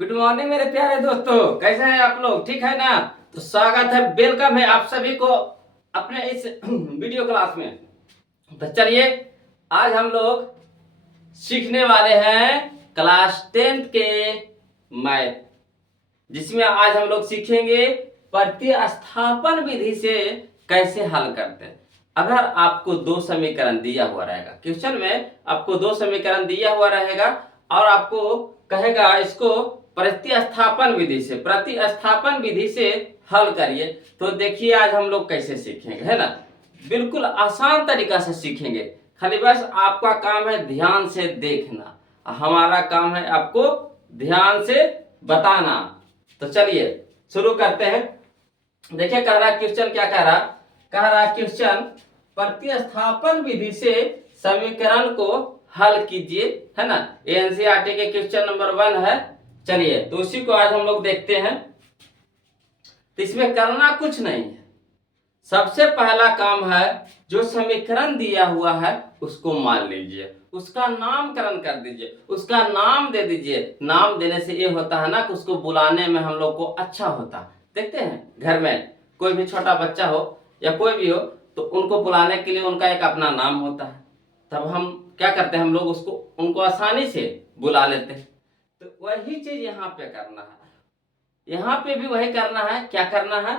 Good morning मेरे प्यारे दोस्तों, कैसे हैं आप लोग? ठीक है ना? तो स्वागत है, वेलकम है आप सभी को अपने इस वीडियो क्लास में। तो चलिए, आज हम लोग सीखने वाले हैं क्लास 10th के मैथ, जिसमें आज हम लोग सीखेंगे प्रतिस्थापन विधि से कैसे हल करते हैं। अगर आपको दो समीकरण दिया हुआ रहेगा, क्वेश्चन में आपको दो समीकरण दिया हुआ रहेगा और आपको कहेगा इसको प्रतिस्थापन विधि से हल करिए, तो देखिए आज हम लोग कैसे सीखेंगे, है ना? बिल्कुल आसान तरीका से सीखेंगे। खाली बस आपका काम है ध्यान से देखना, हमारा काम है आपको ध्यान से बताना। तो चलिए शुरू करते हैं। देखिए कह रहा क्वेश्चन, क्या कह रहा क्वेश्चन, प्रतिस्थापन विधि से समीकरण को हल कीजिए, है ना? एनसीईआरटी के क्वेश्चन नंबर 1 है। चलिए तो उसी को आज हम लोग देखते हैं। तो इसमें करना कुछ नहीं है, सबसे पहला काम है जो समीकरण दिया हुआ है उसको मान लीजिए, उसका नामकरण कर दीजिए, उसका नाम दे दीजिए। नाम देने से ये होता है ना कि उसको बुलाने में हम लोग को अच्छा होता। देखते हैं घर में कोई भी छोटा बच्चा हो या कोई भी हो तो उनको बुलाने के लिए उनका एक अपना नाम होता है, तब हम क्या करते हैं, हम लोग उसको उनको आसानी से बुला लेते हैं। तो वही चीज यहाँ पे करना है, यहाँ पे भी वही करना है। क्या करना है,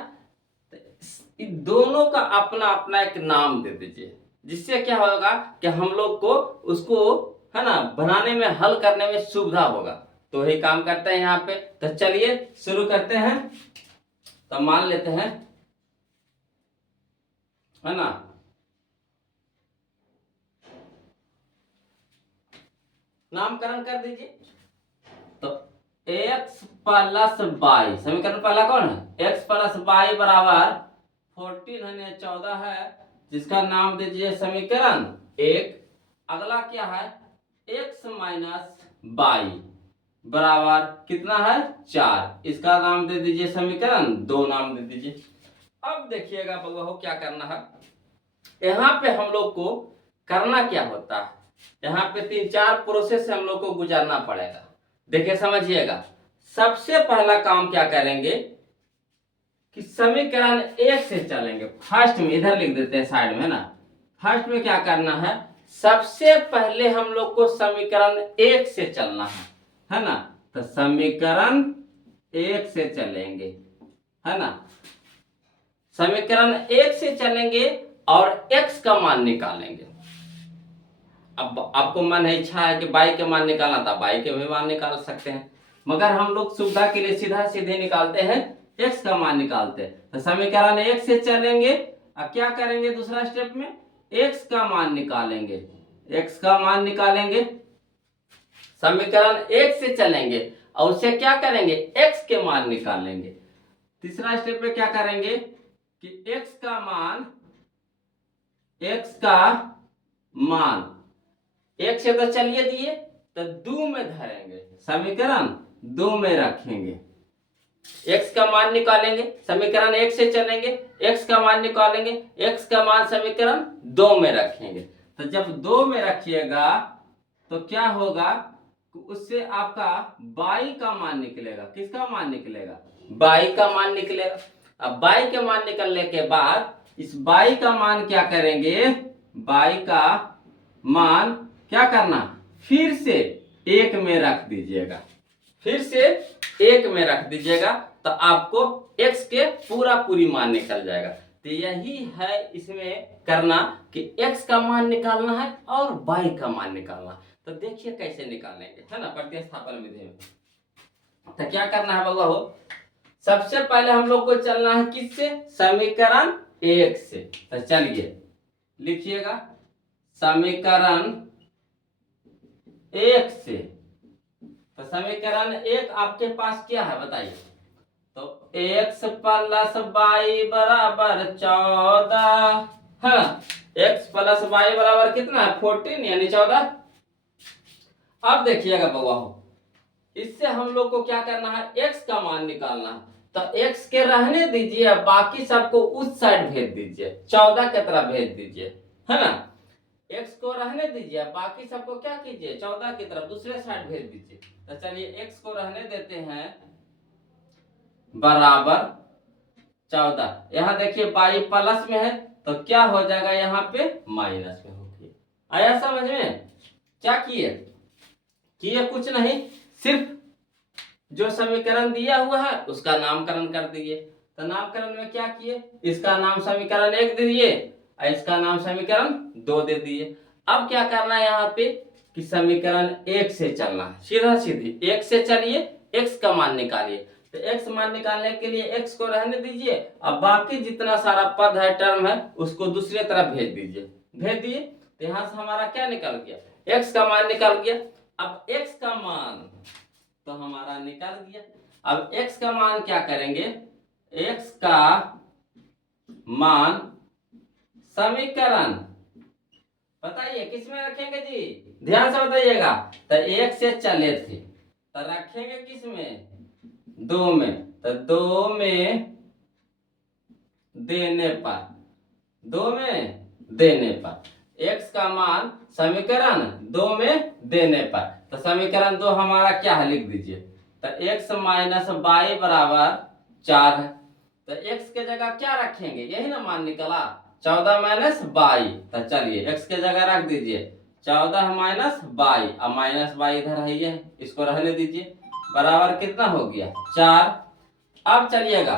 इन दोनों का अपना अपना एक नाम दे दीजिए, जिससे क्या होगा कि हम लोग को उसको, है ना, बनाने में हल करने में सुविधा होगा। तो वही काम करते हैं यहाँ पे। तो चलिए शुरू करते हैं। तो मान लेते हैं, है ना, नामकरण कर दीजिए। तो x प्लस वाई, समीकरण पहला कौन है? x प्लस वाई बराबर 14 है, 14 है, जिसका नाम दीजिए समीकरण 1। अगला क्या है, x माइनस वाई बराबर कितना है? 4, इसका नाम दे दीजिए समीकरण 2, नाम दे दीजिए। अब देखिएगा बबू क्या करना है, यहाँ पे हम लोग को करना क्या होता है, यहाँ पे 3-4 प्रोसेस से हम लोग को गुजरना पड़ेगा। देखिए समझिएगा, सबसे पहला काम क्या करेंगे कि समीकरण 1 से चलेंगे। फर्स्ट में इधर लिख देते हैं साइड में, ना, फर्स्ट में क्या करना है, सबसे पहले हम लोग को समीकरण 1 से चलना है ना? तो समीकरण 1 से चलेंगे, है ना? समीकरण 1 से चलेंगे और x का मान निकालेंगे। अब आपको मन है, इच्छा है कि y के मान निकालना था, y के भी मान निकाल सकते हैं, मगर हम लोग सुविधा के लिए सीधा सीधे निकालते हैं, x का मान निकालते हैं। तो समीकरण 1 से चलेंगे। अब क्या करेंगे, दूसरा स्टेप में x का मान निकालेंगे, x का मान निकालेंगे। समीकरण 1 से चलेंगे और उसे क्या करेंगे, x के मान निकालेंगे। तीसरा स्टेप में क्या करेंगे कि x का मान 1 से तो चलिए दिए, तो 2 में धरेंगे, समीकरण 2 में रखेंगे, x का मान निकालेंगे। समीकरण 1 से चलेंगे, x का मान निकालेंगे, x का मान समीकरण 2 में रखेंगे। तो जब 2 में रखिएगा तो क्या होगा, उससे आपका y का मान निकलेगा। किसका मान निकलेगा? y का मान निकलेगा। अब y के मान निकलने के बाद इस y का मान क्या करेंगे, y का मान क्या करना, फिर से 1 में रख दीजिएगा, फिर से 1 में रख दीजिएगा, तो आपको x के पूरी मान निकल जाएगा। तो यही है इसमें करना कि x का मान निकालना है और y का मान निकालना। तो देखिए कैसे निकालेंगे, है ना, प्रतिस्थापन विधि में। तो क्या करना है बाबा हो, सबसे पहले हम लोग को चलना है किससे, समीकरण 1 से। तो चलिए लिखिएगा, समीकरण 1 से। तो समीकरण 1 आपके पास क्या है बताइए, तो x प्लस वाई बराबर 14 है, x प्लस वाई बराबर कितना है, 14 यानी 14। अब देखिएगा बउआ हो, इससे हम लोग को क्या करना है, x का मान निकालना है। तो x के रहने दीजिए, बाकी सबको उस साइड भेज दीजिए, 14 की तरफ भेज दीजिए, है ना? x को रहने दीजिए, बाकी सबको क्या कीजिए 14 की तरफ दूसरे साइड भेज दीजिए। तो चलिए x को रहने देते हैं बराबर 14। यहाँ देखिए बाई प्लस में है तो क्या हो जाएगा यहाँ पे माइनस में होगी। आया समझ में? क्या किए कुछ नहीं, सिर्फ जो समीकरण दिया हुआ है उसका नामकरण कर दिए। तो नामकरण में क्या किए, इसका नाम समीकरण 1 दे दिए और इसका नाम समीकरण 2 दे दिए। अब क्या करना है यहाँ पे कि समीकरण 1 से चलना है, सीधा सीधी 1 से चलिए, x का मान निकालिए। तो x मान निकालने के लिए x को रहने दीजिए, अब बाकी जितना सारा पद है टर्म है उसको दूसरे तरफ भेज दीजिए। भेज दिए तो यहाँ से हमारा क्या निकल गया, x का मान निकल गया। अब x का मान तो हमारा निकल गया। अब x का मान क्या करेंगे, x का मान समीकरण बताइए किस में रखेंगे जी, ध्यान से बताइएगा। तो 1 से चले थे तो रखेंगे किस में, 2 में। तो 2 में देने पर, 2 में देने पर x का मान समीकरण 2 में देने पर, तो समीकरण 2 हमारा क्या है लिख दीजिए। तो x माइनस बाई बराबर 4 है। तो x के जगह क्या रखेंगे, यही ना मान निकला 14 माइनस बाई। तो चलिए x के जगह रख दीजिए 14 माइनस बाई, अब माइनस बाई इधर है, ये इसको रहने दीजिए, बराबर कितना हो गया 4। अब चलिएगा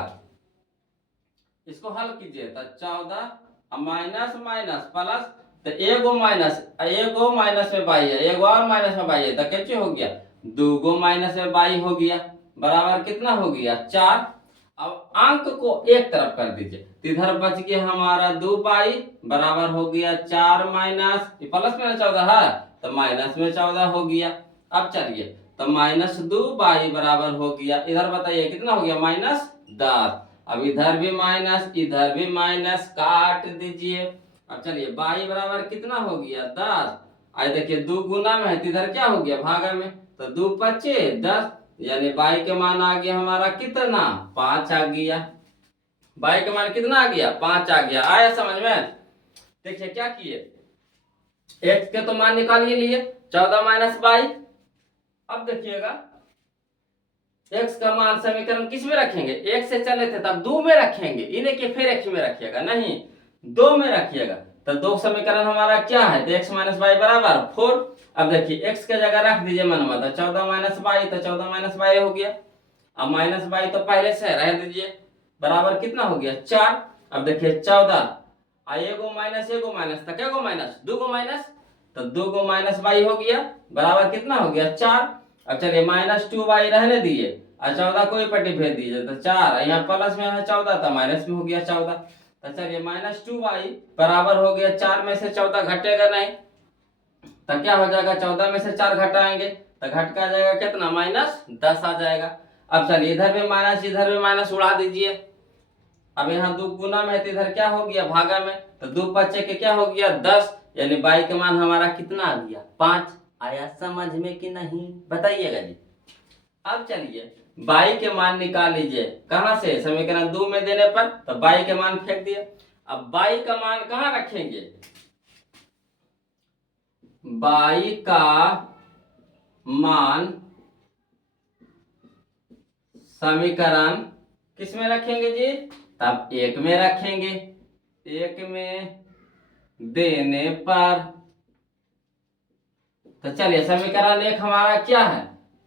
इसको हल कीजिए। तो 14 माइनस माइनस प्लस, तो एगो माइनस में बाई है, एगो और माइनस में बाई है, तो कैसे हो गया 2 माइनस में बाई हो गया, बराबर कितना हो गया 4। अब अंक को एक तरफ कर दीजिए, इधर बच गया हमारा 2 बाई बराबर हो गया 4 माइनस प्लस में 14 है तो माइनस में 14 हो गया। अब चलिए तो माइनस 2 बाई बराबर हो गया, इधर बताइए कितना हो गया -10। अब इधर भी माइनस इधर भी माइनस, काट दीजिए। अब चलिए बाई बराबर कितना हो गया 10, आज देखिए 2 गुना में है तो इधर क्या हो गया भागा में, तो 2 पचे 10, यानी बाई के मान आ गया हमारा कितना 5 आ गया। बाई के मान कितना आ गया 5 आ गया। आया समझ में? देखिए क्या किए, x के तो मान निकालिए लिए 14 माइनस बाई। अब देखिएगा x का मान समीकरण किस में रखेंगे, 1 से चले थे तब 2 में रखेंगे, इन्हें के फिर x में रखिएगा, नहीं 2 में रखिएगा। तो 2 समीकरण हमारा क्या है, तो x माइनस बाई बराबर 4। अब देखिए x के जगह रख दीजिए मन में, तो 14 माइनस बाई, तो 14 माइनस बाई हो गया। अब माइनस बाई तो पहले से रह दीजिए, बराबर कितना हो गया 4। अब देखिए 14 एगो माइनस तो क्या गो माइनस 2 गो माइनस, तो 2 गो माइनस बाई हो गया, बराबर कितना हो गया 4। अब चलिए -2 बाई रहने दिए और 14 कोई पट्टी भेज दीजिए, तो 4 यहाँ प्लस में है 14 तो माइनस में हो गया 14। तो चलिए -2 बाई बराबर हो गया 4 में से 14 घटेगा नहीं, तो क्या हो जाएगा 14 में से 4 घटाएंगे तो घट का जाएगा कितना -10 आ जाएगा। अब चलिए इधर भी माइनस उड़ा दीजिए। अब यहाँ 2 गुना में है तो इधर क्या हो गया भागा में, तो 2 बच्चे के क्या हो गया 10, यानी बाई के मान हमारा कितना आ गया 5। आया समझ में कि नहीं बताइएगा जी। अब चलिए बाई के मान निकाल लीजिए, कहां से, समीकरण 2 में देने पर, तो बाई के मान फेंक दिए। अब बाई का मान कहां रखेंगे, बाई का मान समीकरण किस में रखेंगे जी, तब 1 में रखेंगे, 1 में देने पर। तो चलिए समीकरण 1 हमारा क्या है,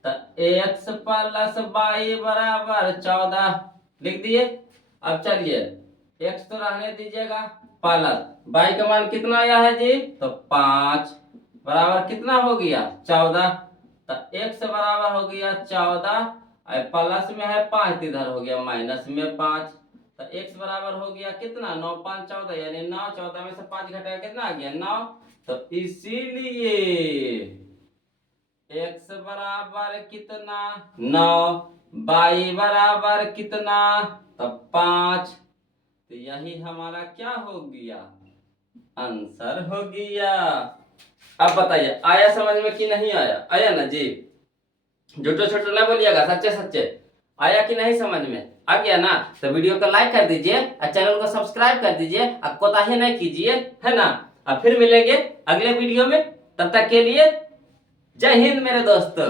तो x प्लस बाई बराबर 14 लिख दिए। अब चलिए x तो रहने दीजिएगा, प्लस बाई का मान कितना आया है जी, तो 5 बराबर कितना हो गया 14। तो x बराबर हो गया 14 और प्लस में है 5 इधर हो गया माइनस में 5, तो x बराबर हो गया कितना 9 5 14, यानी 9, 14 में से 5 घटाया कितना आ गया 9। तो इसीलिए x बराबर कितना 9, बाई बराबर कितना तो 5। तो यही हमारा क्या हो गया आंसर हो गया। अब बताइए आया समझ में कि नहीं आया, आया ना जी, झूठो छोटो ना बोलिएगा, सच्चे सच्चे आया कि नहीं समझ में आ गया ना। तो वीडियो को लाइक कर दीजिए और चैनल को सब्सक्राइब कर दीजिए और कोताही नहीं कीजिए, है ना। अब फिर मिलेंगे अगले वीडियो में, तब तक के लिए जय हिंद मेरे दोस्तों।